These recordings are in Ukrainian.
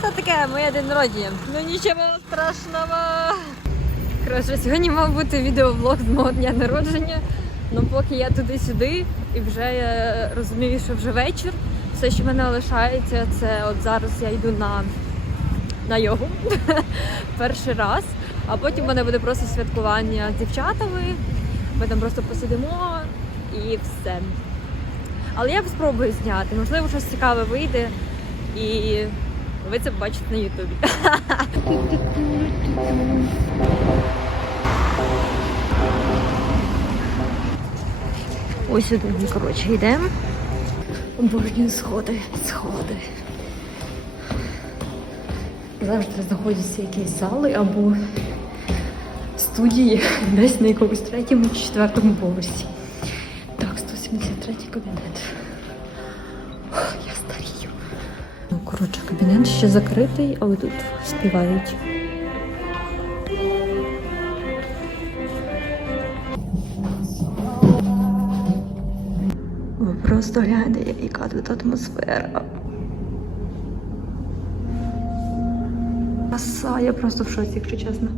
Це таке моє день народження. Ну нічого страшного. Коротше, сьогодні мав бути відеоблог з мого дня народження. Ну поки я туди-сюди, і вже я розумію, що вже вечір. Все, що мене лишається, це от зараз я йду на, на йогу перший раз, а потім в мене буде просто святкування з дівчатами. Ми там просто посидимо і все. Але я спробую зняти. Можливо, щось цікаве вийде, і ви це побачите на Ютубі. Ось сюди, коротше, йдемо. Обожнюю сходи, сходи. Завжди знаходяться якісь зали або студії десь на якомусь третьому чи четвертому поверсі. Так, 173 кабінет. Коротше, кабінет ще закритий, але тут співають. Ви просто гляньте, яка тут атмосфера. Краса, я просто в шоці, якщо чесно.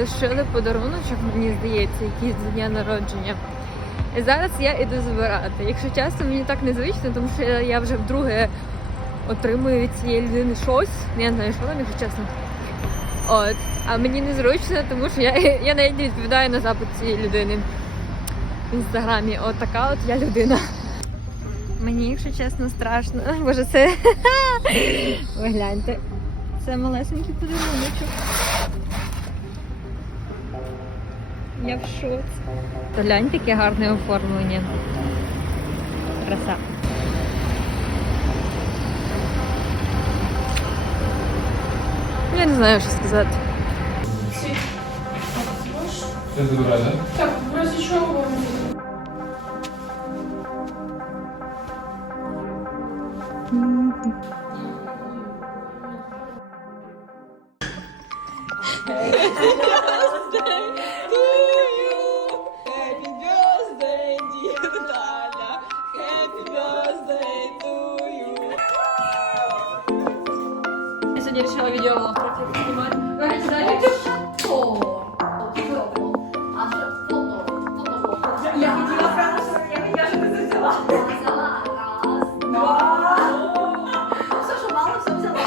Лишили подаруночок, мені здається, якийсь з дня народження. І зараз я іду збирати. Якщо чесно, мені так незвично, тому що я- вже вдруге отримую від цієї людини щось. Не знаю, що там, якщо чесно. От. А мені незручно, тому що я, я навіть не відповідаю на запит цієї людини в інстаграмі. От така от я людина. Мені, якщо чесно, страшно. Боже, це. Ви гляньте. Це малесенький подаруночок. Я в шоці. То глянь, таке гарне оформлення. Краса. Я не знаю, що сказати. Це забирай, да? Так, в разі чого. Happy Я сьогодні вирішила відео трохи знімати. Ви знаєте, що? Я хотіла французьку, я хотіла, щоб ти це взяла. Все, що мало, все взяла.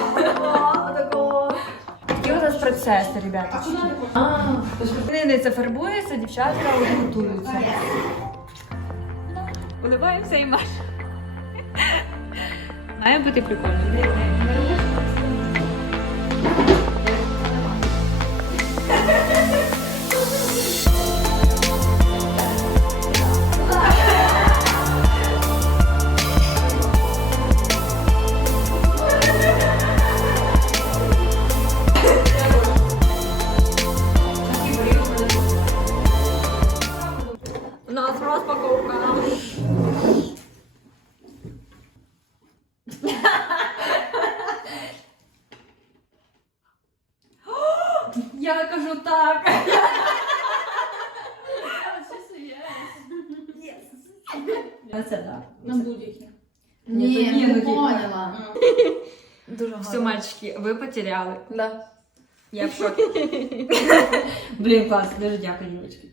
Такий у нас процес, ребята. Вони це фарбуються, дівчатка от готуються. Уливаємося і Маша. Має бути прикольно. Я кажу так. Це так. На будь-які. Ні, Ні, ну, не типа. поняла. Дуже Все, мальчики, ви потеряли. Да. Я в шокі. Блін, клас, дуже дякую, дівчатки.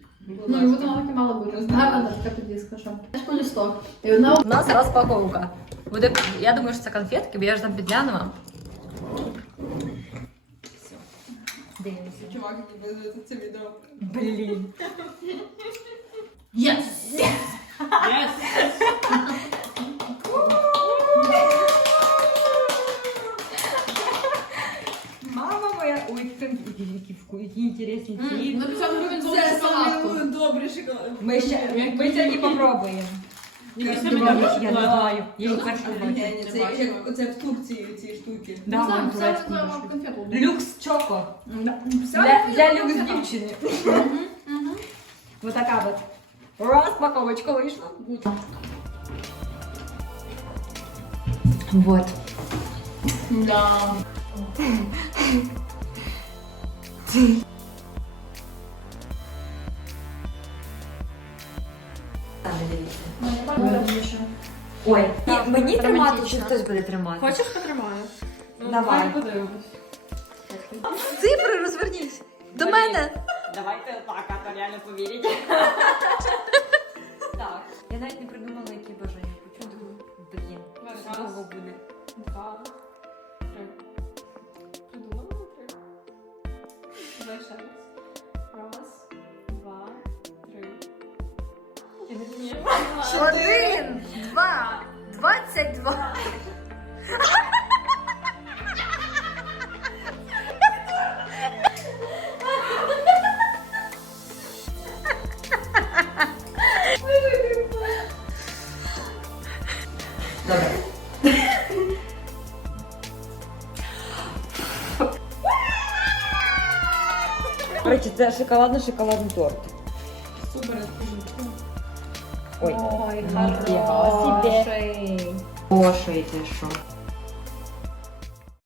Ну, і от вона таки мала бути. Гарна така підвіска, що. Знаєш, по лісток. І одна У нас Вот это, я думаю, что это конфетки, я ж там підглянула. Блин. Yes! Yes! Yes! Мама моя, ой, там які вкусні, інтересні ці. На 50 гривень добрий Я знаю, я першу бачу. Це в Турції ці штуки. Не знаю, конфету. Люкс чоко. Для, для люкс дівчини. Вот така вот. Розпаковочка вийшла. Вот. Да. Ой, і мені тримати романтично. чи хтось буде тримати? Хочеш потримаю? Давай. подивимось. Цифри розвернись. До мене. Давайте так, а то реально повірить. Так. Я навіть не придумала, які бажання хочу. Блін. Раз. Довго буде. Два. Три. Придумала три? Давай ще раз. Раз, два, три. Ні. Один, два, двадцять два. Короче, це шоколадно-шоколадний торт. Супер, розкажу. Ой, Ой, хороший. Хороший Ошуєте, що?